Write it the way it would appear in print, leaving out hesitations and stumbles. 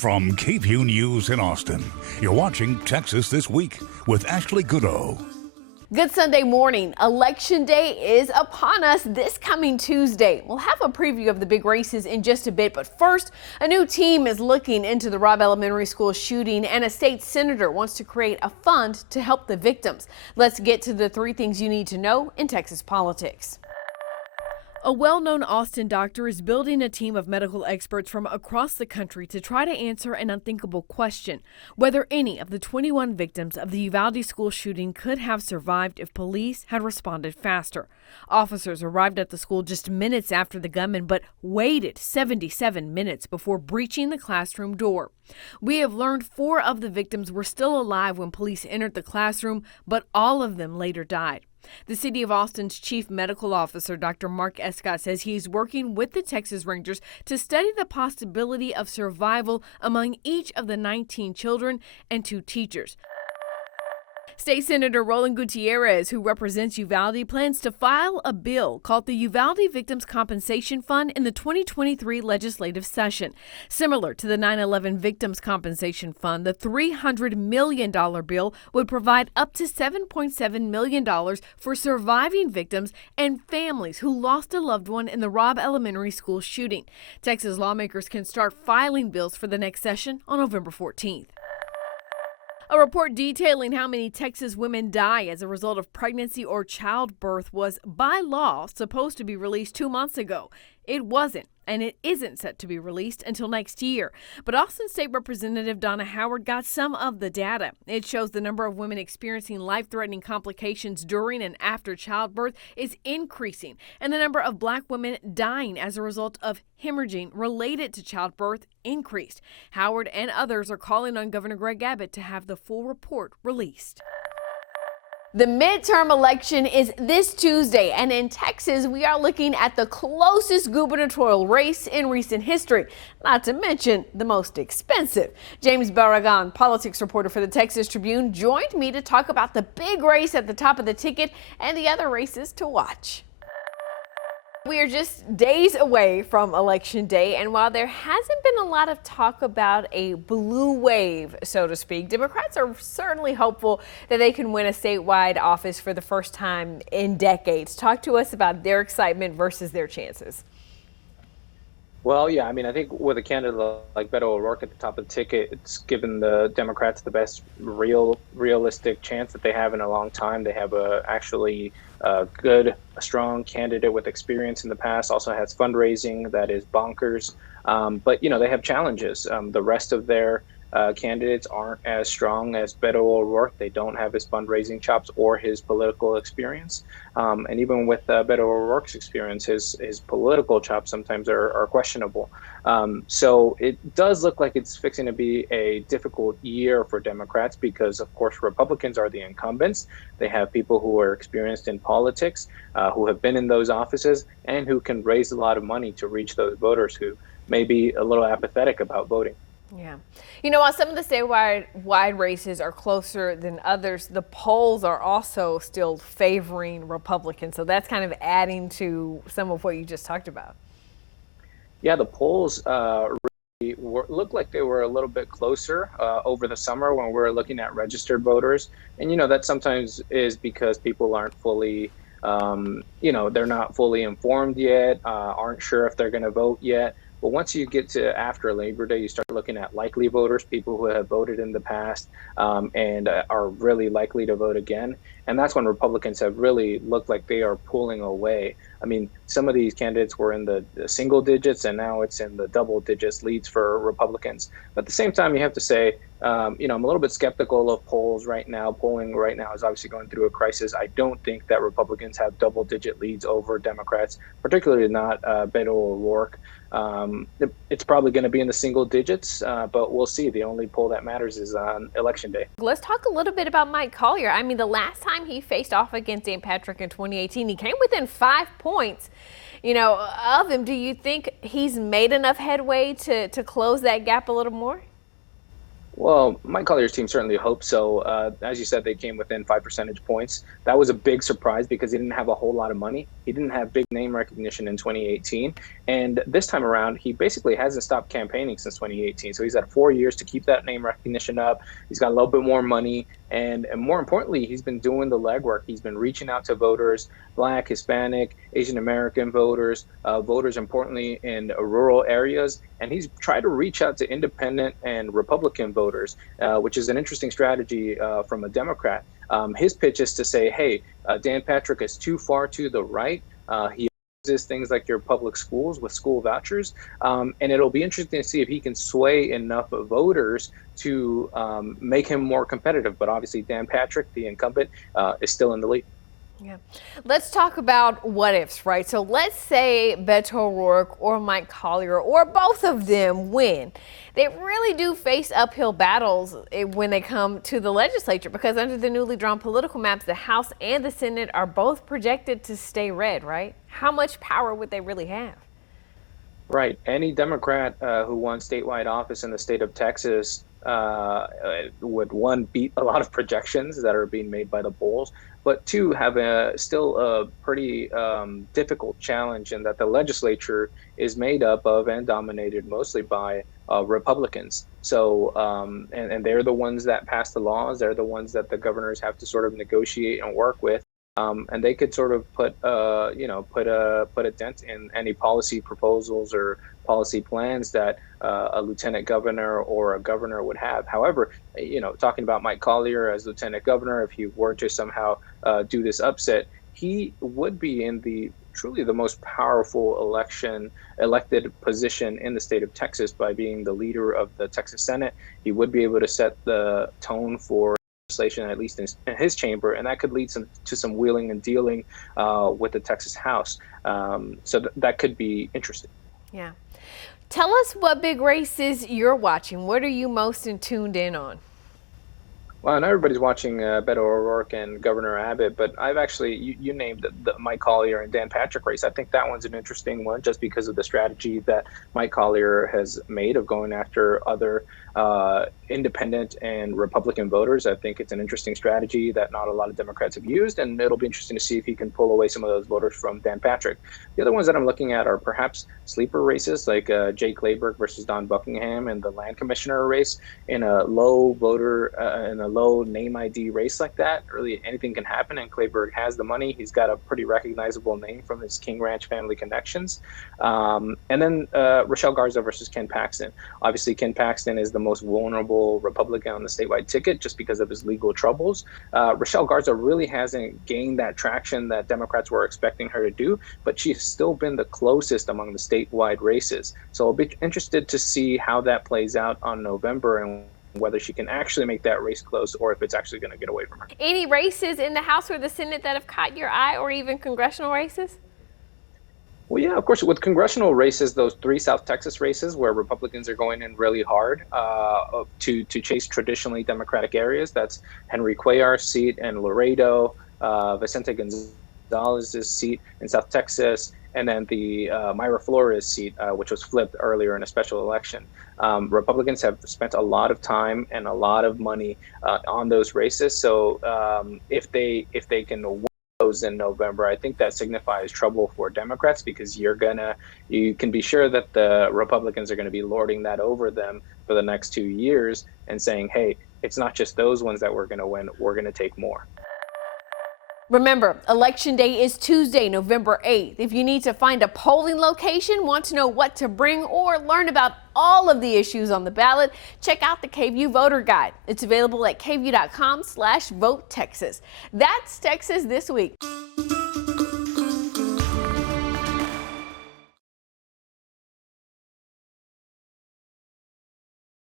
From KVUE News in Austin, you're watching Texas This Week with Ashley Goudeau. Good Sunday morning. Election Day is upon us this coming Tuesday. We'll have a preview of the big races in just a bit, but first, a new team is looking into the Robb Elementary School shooting, and a state senator wants to create a fund to help the victims. Let's get to the 3 things you need to know in Texas politics. A well-known Austin doctor is building a team of medical experts from across the country to try to answer an unthinkable question: whether any of the 21 victims of the Uvalde school shooting could have survived if police had responded faster. Officers arrived at the school just minutes after the gunman, but waited 77 minutes before breaching the classroom door. We have learned 4 of the victims were still alive when police entered the classroom, but all of them later died. The city of Austin's chief medical officer, Dr. Mark Escott, says he's working with the Texas Rangers to study the possibility of survival among each of the 19 children and 2 teachers. State Senator Roland Gutierrez, who represents Uvalde, plans to file a bill called the Uvalde Victims Compensation Fund in the 2023 legislative session. Similar to the 9/11 Victims Compensation Fund, the $300 million bill would provide up to $7.7 million for surviving victims and families who lost a loved one in the Robb Elementary School shooting. Texas lawmakers can start filing bills for the next session on November 14th. A report detailing how many Texas women die as a result of pregnancy or childbirth was, by law, supposed to be released 2 months ago. It wasn't, and it isn't set to be released until next year. But Austin State Representative Donna Howard got some of the data. It shows the number of women experiencing life-threatening complications during and after childbirth is increasing, and the number of Black women dying as a result of hemorrhaging related to childbirth increased. Howard and others are calling on Governor Greg Abbott to have the full report released. The midterm election is this Tuesday, and in Texas, we are looking at the closest gubernatorial race in recent history, not to mention the most expensive. James Barragán, politics reporter for the Texas Tribune, joined me to talk about the big race at the top of the ticket and the other races to watch. We are just days away from Election Day, and while there hasn't been a lot of talk about a blue wave, so to speak, Democrats are certainly hopeful that they can win a statewide office for the first time in decades. Talk to us about their excitement versus their chances. Well, yeah, I mean, I think with a candidate like Beto O'Rourke at the top of the ticket, it's given the Democrats the best realistic chance that they have in a long time. They have a strong candidate with experience in the past, also has fundraising that is bonkers. But, they have challenges. The rest of their candidates aren't as strong as Beto O'Rourke. They don't have his fundraising chops or his political experience. And even with Beto O'Rourke's experience, his political chops sometimes are questionable. So it does look like it's fixing to be a difficult year for Democrats because, of course, Republicans are the incumbents. They have people who are experienced in politics, who have been in those offices, and who can raise a lot of money to reach those voters who may be a little apathetic about voting. Yeah. While some of the statewide races are closer than others, the polls are also still favoring Republicans. So that's kind of adding to some of what you just talked about. Yeah, the polls really looked like they were a little bit closer over the summer when we were looking at registered voters. And, that sometimes is because people aren't fully, they're not fully informed yet, aren't sure if they're going to vote yet. But once you get to after Labor Day, you start looking at likely voters, people who have voted in the past and are really likely to vote again. And that's when Republicans have really looked like they are pulling away. I mean, some of these candidates were in the single digits, and now it's in the double digits leads for Republicans. But at the same time, you have to say, I'm a little bit skeptical of polls right now. Polling right now is obviously going through a crisis. I don't think that Republicans have double digit leads over Democrats, particularly not Beto O'Rourke. It's probably going to be in the single digits, but we'll see. The only poll that matters is on Election Day. Let's talk a little bit about Mike Collier. I mean, the last time he faced off against Dan Patrick in 2018, he came within 5 points. Of him. Do you think he's made enough headway to close that gap a little more? Well, Mike Collier's team certainly hopes so. As you said, they came within 5 percentage points. That was a big surprise because he didn't have a whole lot of money. He didn't have big name recognition in 2018. And this time around, he basically hasn't stopped campaigning since 2018. So he's had 4 years to keep that name recognition up. He's got a little bit more money. And more importantly, he's been doing the legwork. He's been reaching out to voters, Black, Hispanic, Asian American voters, voters importantly in rural areas. And he's tried to reach out to independent and Republican voters, which is an interesting strategy from a Democrat. His pitch is to say, hey, Dan Patrick is too far to the right. He uses things like your public schools with school vouchers. And it'll be interesting to see if he can sway enough voters to make him more competitive. But obviously, Dan Patrick, the incumbent, is still in the lead. Yeah. Let's talk about what ifs, right? So let's say Beto O'Rourke or Mike Collier or both of them win. They really do face uphill battles when they come to the legislature because under the newly drawn political maps, the House and the Senate are both projected to stay red, right? How much power would they really have? Right. Any Democrat who won statewide office in the state of Texas would, one, beat a lot of projections that are being made by the polls, but two, have still a pretty difficult challenge in that the legislature is made up of and dominated mostly by Republicans. So, and they're the ones that pass the laws. They're the ones that the governors have to sort of negotiate and work with. And they could sort of put a dent in any policy proposals or policy plans that a lieutenant governor or a governor would have. However, talking about Mike Collier as lieutenant governor, if he were to somehow do this upset, he would be in truly the most powerful elected position in the state of Texas by being the leader of the Texas Senate. He would be able to set the tone for legislation, at least in his chamber, and that could lead to some wheeling and dealing with the Texas House. So that could be interesting. Yeah. Tell us what big races you're watching. What are you most tuned in on? Well, and everybody's watching Beto O'Rourke and Governor Abbott, but I've actually, you named the Mike Collier and Dan Patrick race. I think that one's an interesting one just because of the strategy that Mike Collier has made of going after other independent and Republican voters. I think it's an interesting strategy that not a lot of Democrats have used, and it'll be interesting to see if he can pull away some of those voters from Dan Patrick. The other ones that I'm looking at are perhaps sleeper races like Jay Clayburgh versus Don Buckingham and the land commissioner race. In a low low name ID race like that, really anything can happen, and Clayburgh has the money. He's got a pretty recognizable name from his King Ranch family connections. And then Rochelle Garza versus Ken Paxton. Obviously, Ken Paxton is the most vulnerable Republican on the statewide ticket just because of his legal troubles. Rochelle Garza really hasn't gained that traction that Democrats were expecting her to do, but she's still been the closest among the statewide races. So I'll be interested to see how that plays out on November and whether she can actually make that race close or if it's actually going to get away from her. Any races in the House or the Senate that have caught your eye, or even congressional races? Well, yeah, of course, with congressional races, those 3 South Texas races where Republicans are going in really hard to chase traditionally Democratic areas. That's Henry Cuellar's seat in Laredo, Vicente Gonzalez's seat in South Texas, and then the Mayra Flores seat, which was flipped earlier in a special election. Republicans have spent a lot of time and a lot of money on those races. So if they can win those in November, I think that signifies trouble for Democrats because you can be sure that the Republicans are going to be lording that over them for the next 2 years and saying, hey, it's not just those ones that we're going to win, we're going to take more. Remember, Election Day is Tuesday, November 8th. If you need to find a polling location, want to know what to bring, or learn about all of the issues on the ballot, check out the KVUE Voter Guide. It's available at kvue.com/votetexas. That's Texas This Week.